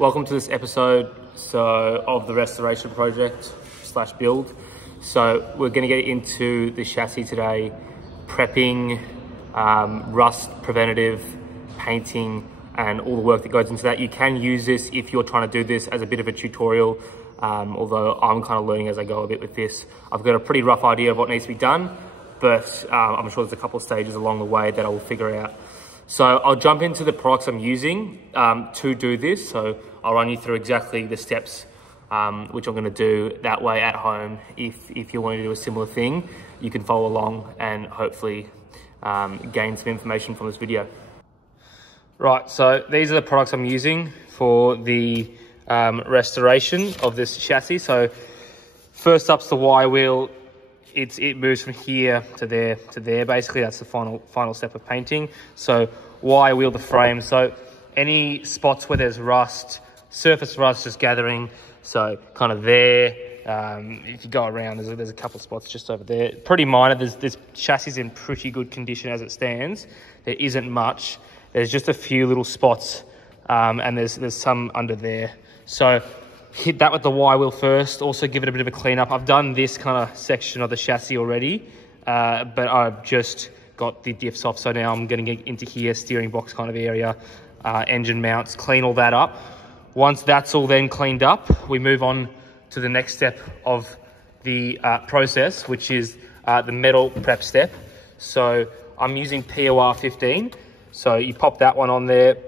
Welcome to this episode of the restoration project / build. So we're going to get into the chassis today, prepping, rust preventative, painting, and all the work that goes into that. You can use this if you're trying to do this as a bit of a tutorial, although I'm kind of learning as I go a bit with this. I've got a pretty rough idea of what needs to be done, but I'm sure there's a couple of stages along the way that I will figure out. So I'll jump into the products I'm using to do this. So I'll run you through exactly the steps which I'm going to do that way at home. If you want to do a similar thing, you can follow along and hopefully gain some information from this video. Right, so these are the products I'm using for the restoration of this chassis. So first up's the Y wheel. It moves from here to there. Basically, that's the final step of painting. So Y wheel the frame. So any spots where there's rust, surface rust just gathering. So kind of there. If you go around, there's a couple of spots just over there. Pretty minor. This chassis is in pretty good condition as it stands. There isn't much. There's just a few little spots, and there's some under there. So hit that with the Y wheel first. Also give it a bit of a clean up. I've done this kind of section of the chassis already, but I've just got the diffs off. So now I'm going to get into here, steering box kind of area, engine mounts, clean all that up. Once that's all then cleaned up, we move on to the next step of the process, which is the metal prep step. So I'm using POR 15. So you pop that one on there,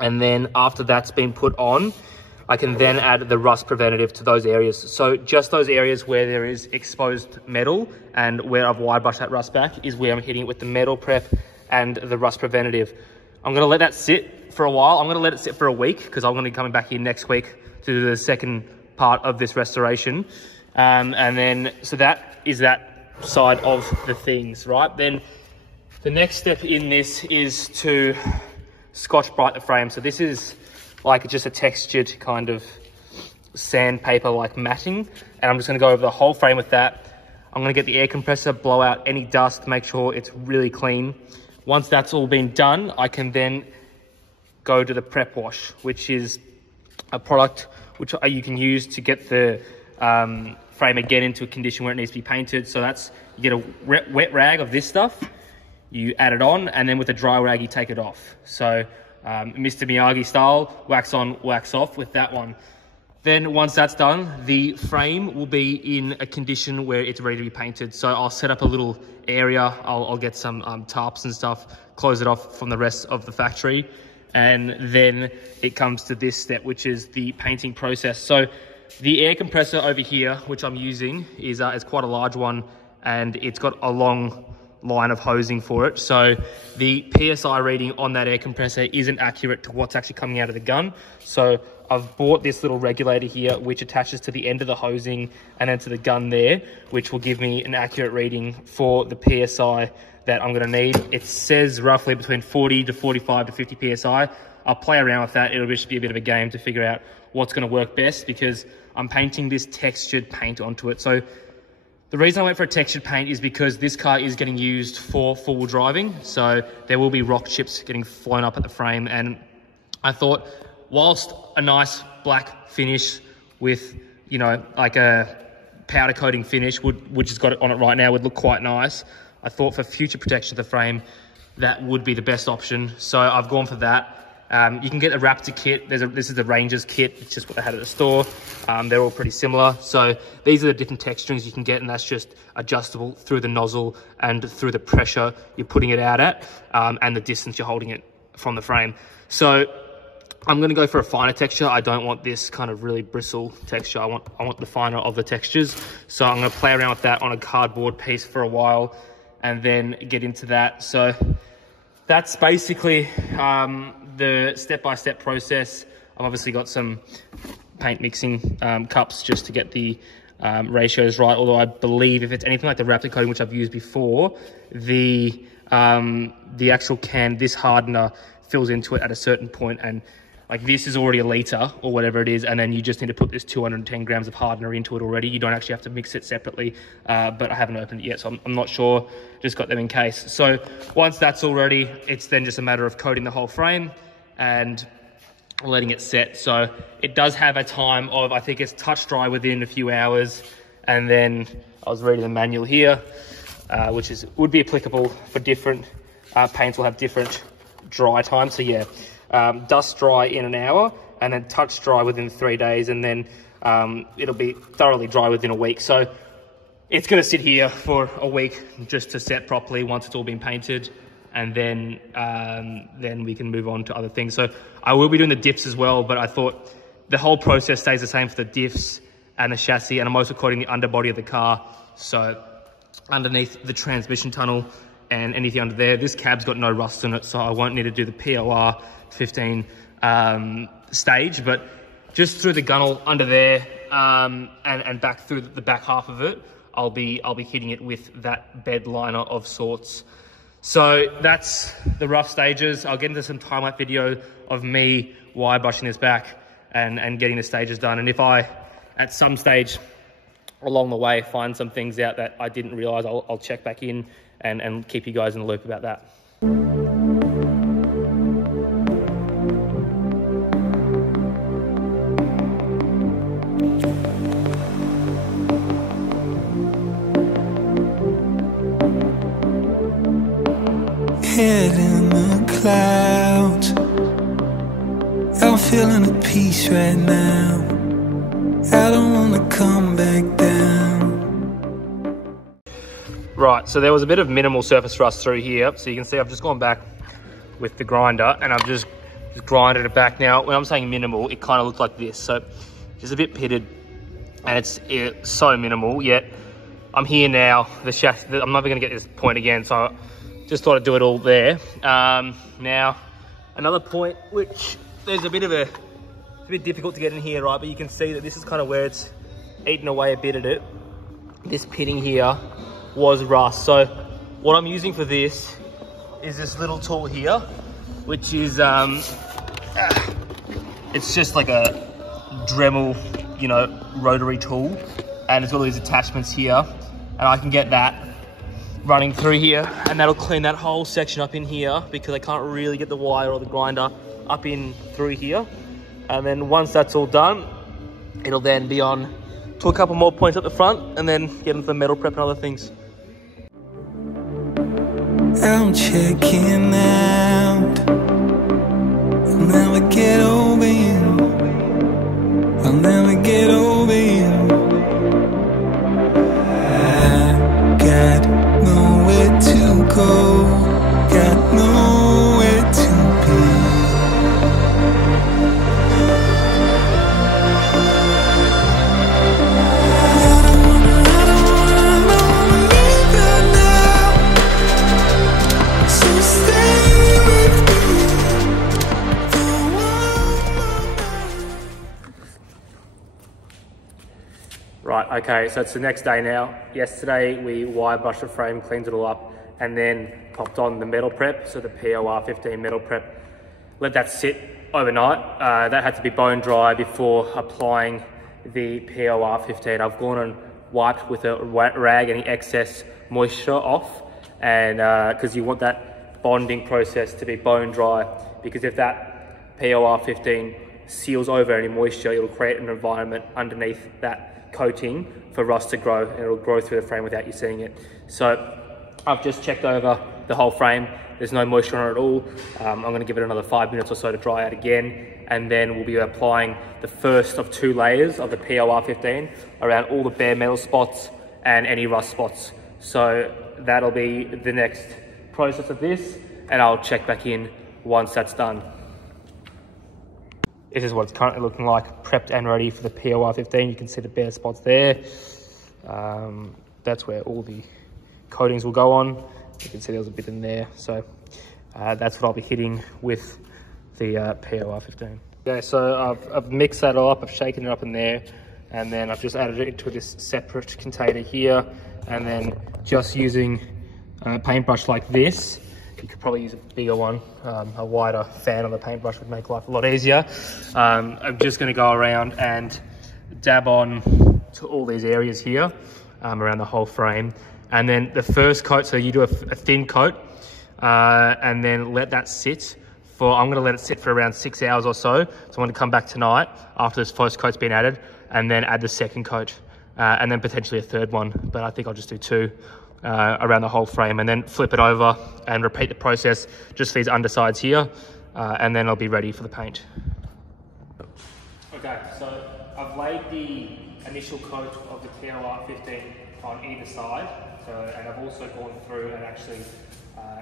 and then after that's been put on, I can then add the rust preventative to those areas. So just those areas where there is exposed metal and where I've wire brushed that rust back is where I'm hitting it with the metal prep and the rust preventative. I'm gonna let that sit for a while. I'm gonna let it sit for a week because I'm gonna be coming back here next week to do the second part of this restoration. And then, so that is that side of the things, right? Then the next step in this is to Scotch Brite the frame. So this is like just a textured kind of sandpaper like matting, and I'm just going to go over the whole frame with that. I'm going to get the air compressor, blow out any dust, make sure it's really clean. Once that's all been done, I can then go to the prep wash, which is a product which you can use to get the frame again into a condition where it needs to be painted. So that's, you get a wet rag of this stuff, you add it on, and then with a dry rag you take it off. So Mr. Miyagi style, wax on, wax off with that one. Then once that's done, the frame will be in a condition where it's ready to be painted. So I'll set up a little area, I'll get some tarps and stuff, close it off from the rest of the factory, and then it comes to this step, which is the painting process. So the air compressor over here, which I'm using, is quite a large one, and it's got a long line of hosing for it. So the PSI reading on that air compressor isn't accurate to what's actually coming out of the gun. So I've bought this little regulator here, which attaches to the end of the hosing and then to the gun there, which will give me an accurate reading for the PSI that I'm going to need. It says roughly between 40 to 45 to 50 PSI. I'll play around with that. It'll just be a bit of a game to figure out what's going to work best, because I'm painting this textured paint onto it. So the reason I went for a textured paint is because this car is getting used for four-wheel driving. So there will be rock chips getting flown up at the frame. And I thought, whilst a nice black finish with, you know, like a powder coating finish, which has got it on it right now, would look quite nice. I thought for future protection of the frame, that would be the best option. So I've gone for that. You can get a Raptor kit. This is the Rangers kit. It's just what they had at the store. They're all pretty similar. So these are the different texturings you can get, and that's just adjustable through the nozzle and through the pressure you're putting it out at, and the distance you're holding it from the frame. So I'm going to go for a finer texture. I don't want this kind of really bristle texture. I want the finer of the textures. So I'm going to play around with that on a cardboard piece for a while and then get into that. So that's basically the step-by-step process. I've obviously got some paint mixing cups just to get the ratios right, although I believe if it's anything like the Raptor coating, which I've used before, the actual can, this hardener fills into it at a certain point, and like this is already a litre or whatever it is, and then you just need to put this 210 grams of hardener into it already. You don't actually have to mix it separately, but I haven't opened it yet, so I'm not sure. Just got them in case. So once that's all ready, it's then just a matter of coating the whole frame and letting it set. So it does have a time of, I think it's touch dry within a few hours. And then I was reading the manual here, which would be applicable for different paints will have different dry times. So yeah, dust dry in an hour, and then touch dry within 3 days, and then it'll be thoroughly dry within a week. So it's going to sit here for a week just to set properly once it's all been painted, and then we can move on to other things. So I will be doing the diffs as well, but I thought the whole process stays the same for the diffs and the chassis, and I'm also coating the underbody of the car. So underneath the transmission tunnel and anything under there, this cab's got no rust in it, so I won't need to do the POR 15 stage, but just through the gunnel under there and back through the back half of it, I'll be hitting it with that bed liner of sorts. So that's the rough stages. I'll get into some time-lapse video of me wire brushing this back and getting the stages done. And if I, at some stage along the way, find some things out that I didn't realize, I'll check back in and keep you guys in the loop about that. Head in the clouds, I'm feeling the peace right now. I don't wanna come back down. Right, so there was a bit of minimal surface rust through here. So you can see I've just gone back with the grinder and I've just grinded it back. Now, when I'm saying minimal, it kind of looks like this. So just a bit pitted, and it's so minimal, yet I'm here now. The shaft, I'm never gonna get this point again, so just thought I'd do it all there. Now, another point, which there's it's a bit difficult to get in here, right? But you can see that this is kind of where it's eaten away a bit at it. This pitting here was rust. So what I'm using for this is this little tool here, which is, it's just like a Dremel, rotary tool. And it's got all these attachments here. And I can get that running through here, and that'll clean that whole section up in here, because I can't really get the wire or the grinder up in through here. And then once that's all done, it'll then be on to a couple more points at the front, and then get into the metal prep and other things. I'm checking out. I'll never get over you. I'll never get over you. I got nowhere to go, got nowhere to be. I don't wanna leave right now, so stay with me for one more night. Right, okay, so it's the next day now. Yesterday we wire brushed the frame, cleaned it all up, and then popped on the metal prep, so the POR 15 metal prep. Let that sit overnight. That had to be bone dry before applying the POR 15. I've gone and wiped with a rag any excess moisture off, and because you want that bonding process to be bone dry, because if that POR 15 seals over any moisture, it'll create an environment underneath that coating for rust to grow, and it'll grow through the frame without you seeing it. So I've just checked over the whole frame. There's no moisture on it at all. I'm going to give it another 5 minutes or so to dry out again, and then we'll be applying the first of 2 layers of the POR 15 around all the bare metal spots and any rust spots. So that'll be the next process of this, and I'll check back in once that's done. This is what it's currently looking like, prepped and ready for the POR 15. You can see the bare spots there. That's where all the coatings will go on. You can see there was a bit in there. So that's what I'll be hitting with the POR 15. Okay, so I've mixed that all up, I've shaken it up in there, and then I've just added it into this separate container here, and then just using a paintbrush like this. You could probably use a bigger one. A wider fan on the paintbrush would make life a lot easier. I'm just going to go around and dab on to all these areas here around the whole frame. And then the first coat, so you do a thin coat and then let that sit I'm going to let it sit for around 6 hours or so. So I'm going to come back tonight after this first coat's been added and then add the second coat and then potentially a third one. But I think I'll just do 2 around the whole frame and then flip it over and repeat the process just for these undersides here. And then I'll be ready for the paint. Okay, so I've laid the initial coat of the TROTON on either side. And I've also gone through and actually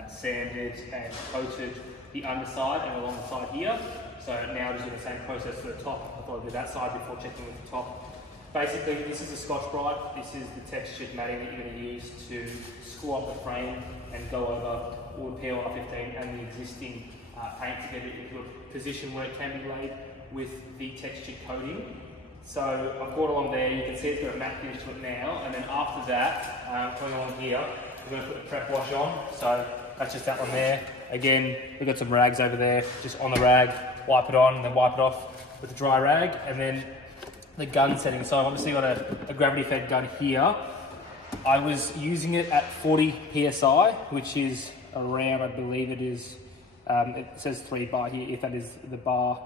sanded and coated the underside and along the side here. So now just doing the same process for the top. I thought I'd do that side before checking with the top. Basically, this is a Scotch Brite. This is the textured matting that you're going to use to screw up the frame and go over all the PLR15 and the existing paint to get it into a position where it can be laid with the textured coating. So I've got along there, you can see it's got a matte finish to it now, and then after that, going along here, we're going to put the prep wash on. So that's just that one there. Again, we've got some rags over there, just on the rag, wipe it on, and then wipe it off with a dry rag, and then the gun setting. So I've obviously got a gravity-fed gun here. I was using it at 40 PSI, which is around, I believe it is, it says 3 bar here, if that is the bar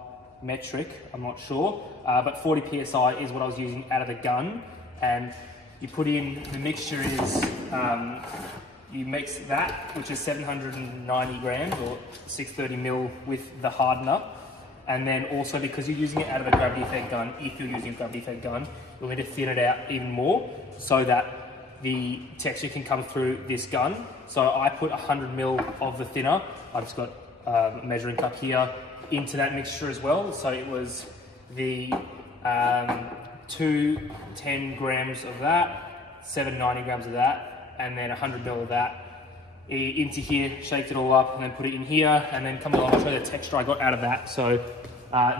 metric, I'm not sure, but 40 PSI is what I was using out of the gun. And you put in, the mixture is, you mix that, which is 790 grams or 630 mil with the hardener. And then also because you're using it out of a gravity-fed gun, if you're using a gravity-fed gun, you'll need to thin it out even more so that the texture can come through this gun. So I put 100 mil of the thinner, I've just got a measuring cup here, into that mixture as well. So it was the 210 grams of that, 790 grams of that, and then 100 mil of that into here, shaked it all up, and then put it in here, and then come along, I'll show you the texture I got out of that. So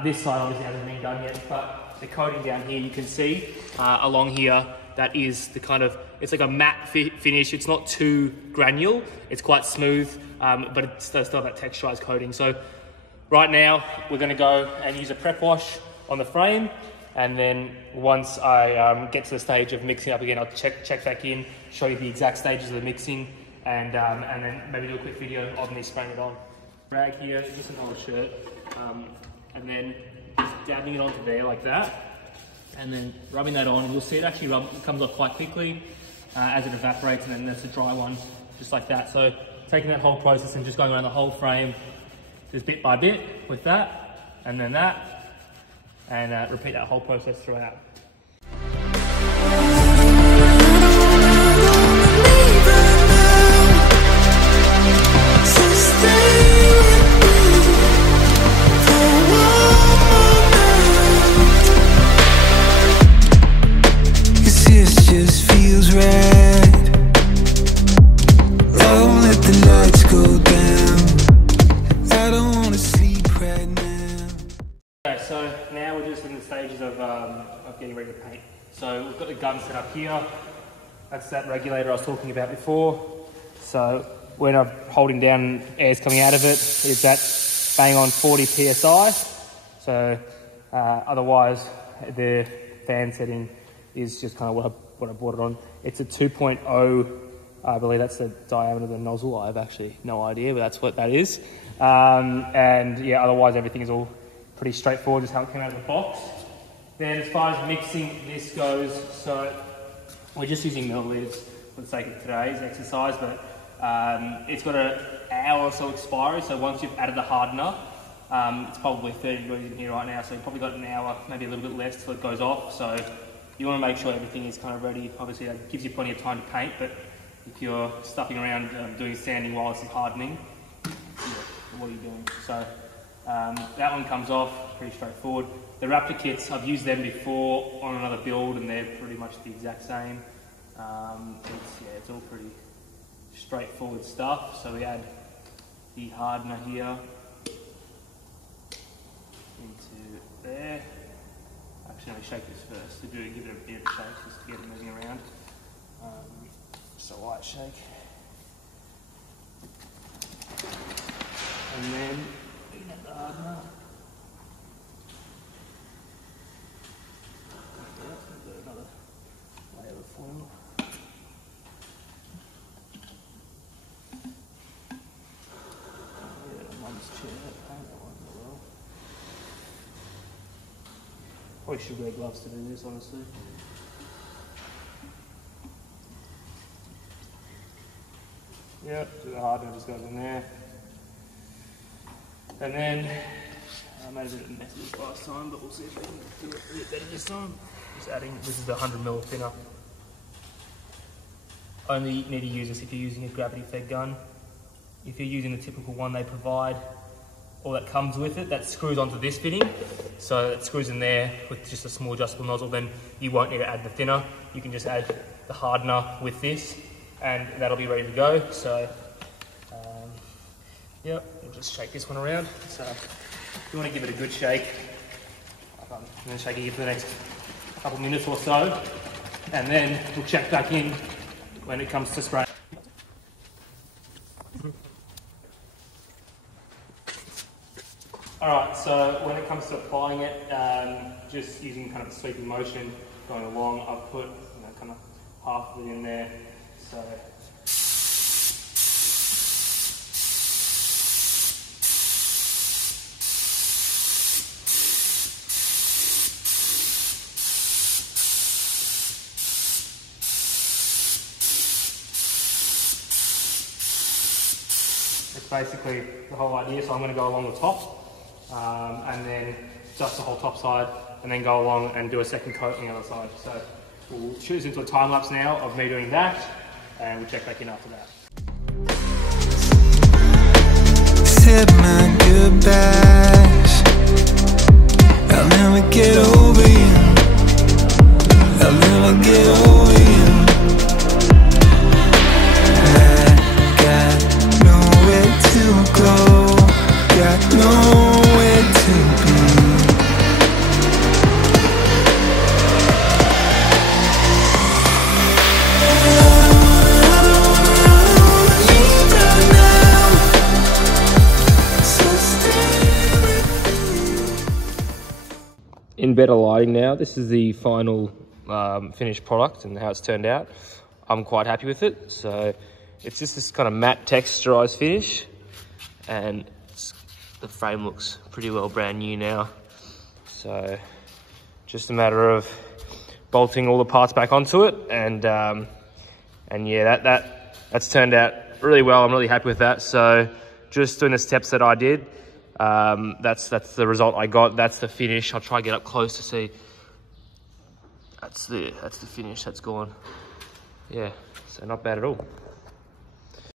this side obviously hasn't been done yet, but the coating down here, you can see along here, that is the kind of, it's like a matte finish. It's not too granule, it's quite smooth, but it still have that texturized coating. So right now, we're gonna go and use a prep wash on the frame, and then once I get to the stage of mixing up again, I'll check back in, show you the exact stages of the mixing, and then maybe do a quick video of me spraying it on. Rag here, just an old shirt, and then just dabbing it onto there like that, and then rubbing that on. You'll see it actually comes off quite quickly as it evaporates, and then there's a dry one, just like that. So taking that whole process and just going around the whole frame, just bit by bit with that, and then that, and repeat that whole process throughout. So now we're just in the stages of getting ready to paint. So we've got the gun set up here. That's that regulator I was talking about before. So when I'm holding down, air's coming out of it, it's at bang on 40 PSI. So otherwise the fan setting is just kind of what I bought it on. It's a 2.0, I believe that's the diameter of the nozzle. I have actually no idea, but that's what that is. And yeah, otherwise everything is all pretty straightforward, just how it came out of the box. Then as far as mixing this goes, so we're just using milliliters for the sake of today's exercise, but it's got an hour or so expiry, so once you've added the hardener, it's probably 30 degrees in here right now, so you've probably got an hour, maybe a little bit less till it goes off, so you want to make sure everything is kind of ready. Obviously that gives you plenty of time to paint, but if you're stuffing around doing sanding while it's hardening, what are you doing? So that one comes off, pretty straightforward. The Raptor kits, I've used them before on another build and they're pretty much the exact same. It's all pretty straightforward stuff. So we add the hardener here into there. Actually, let me shake this first to give it a bit of a shake, just to get it moving around. Just a light shake. And then we can add the hardener. Another layer of foil. Mum's chair, apparently. Probably should wear gloves to do this, honestly. Yep, so the hardener just goes in there. And then, I made a bit of a mess of this last time, but we'll see if we can do it a bit better this time. Just adding, this is the 100mm thinner. Only need to use this if you're using a gravity-fed gun. If you're using the typical one they provide, all that comes with it, that screws onto this fitting. So it screws in there with just a small adjustable nozzle, then you won't need to add the thinner. You can just add the hardener with this and that'll be ready to go. So, yep, we'll just shake this one around. So if you want to give it a good shake, I'm going to shake it for the next couple minutes or so, and then we'll check back in when it comes to spray. Alright, so when it comes to applying it, just using kind of a sweeping motion going along, I've put kind of half of it in there. So it's basically the whole idea. So I'm going to go along the top. And then just the whole top side, and then go along and do a second coat on the other side. So we'll shoot this into a time lapse now of me doing that, and we'll check back in after that. Said my goodbyes, I'll never get over you, I'll never get over you. I got nowhere to go, got nowhere to be. In better lighting now, this is the final finished product and how it's turned out. I'm quite happy with it. So it's just this kind of matte texturized finish, and the frame looks pretty well brand new now. So just a matter of bolting all the parts back onto it, and yeah, that's turned out really well. I'm really happy with that. So just doing the steps that I did, that's the result I got. That's the finish. I'll try to get up close to see. That's the finish that's gone. Yeah, so not bad at all.